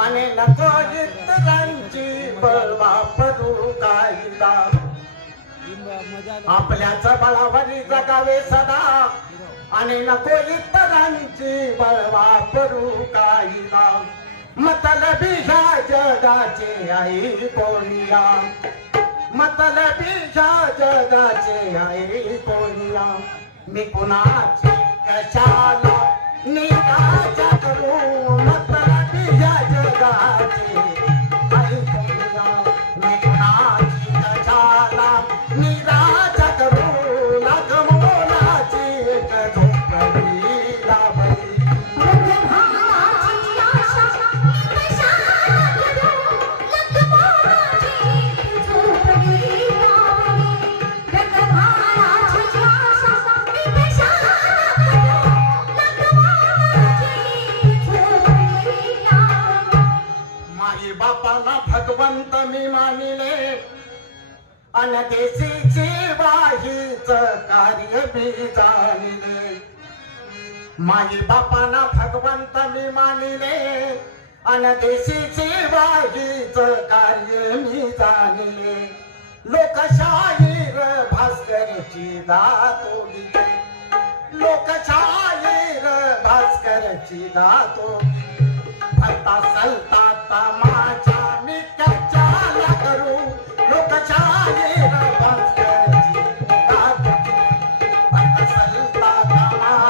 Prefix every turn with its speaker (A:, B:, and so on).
A: आणि नको इतरांची बळ वापरू कायदा. आपल्याच बळावरी जगावे सदा. आणि नको इतरांची बळवा वापरू कायदा. मतलबी ह्या जगाचे आई कोणिया? मतलबी ह्या जगाचे आई कोणिया? मी कुणाची कशाला निराशा करू भगवंत मी मानिले. अन देशीची वाहीच कार्य मी जाणिले. माई बापाना भगवंत मी मानिले. अन देशीची वाहीच कार्य मी जाणिले. लोकशाहीर भास्करची दातोली लोकशाहीर भास्करची दातो भरता सलता Bye.